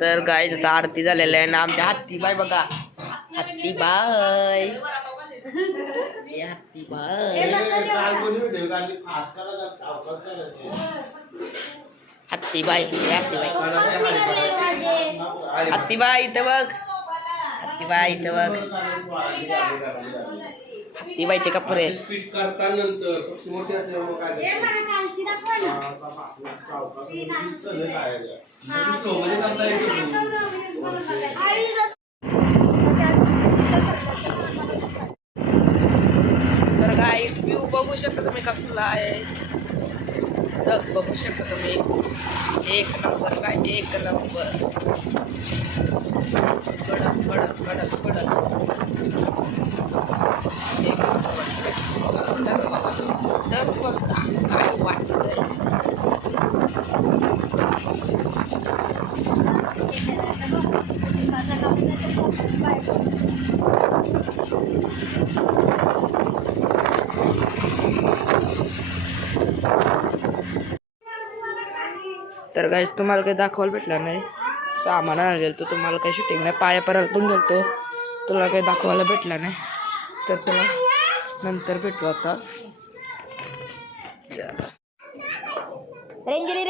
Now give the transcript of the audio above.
तर गाय आता आरती झालेल्या आहे ना आमच्या हत्तीबाई बघा. हत्तीबाई हत्तीबाई हत्तीबाई हत्तीबाई इथं बघ. हत्तीबाई इथं बघ. हत्तीबाईचे कपडे तर काय व्ह्यू बघू शकता तुम्ही कसला आहे. बघू शकता तुम्ही. एक नंबर काय एक नंबर. कडक कडक कडक कडक. काय वाटतंय. तर गाईस तुम्हाला काही दाखवायला भेटलं नाही. सामान आणायला तर तुम्हाला काही शूटिंग नाही. पाया परत पण गेलतो. तुला काही दाखवायला भेटलं नाही. तर चला नंतर भेटू आता. रेंजली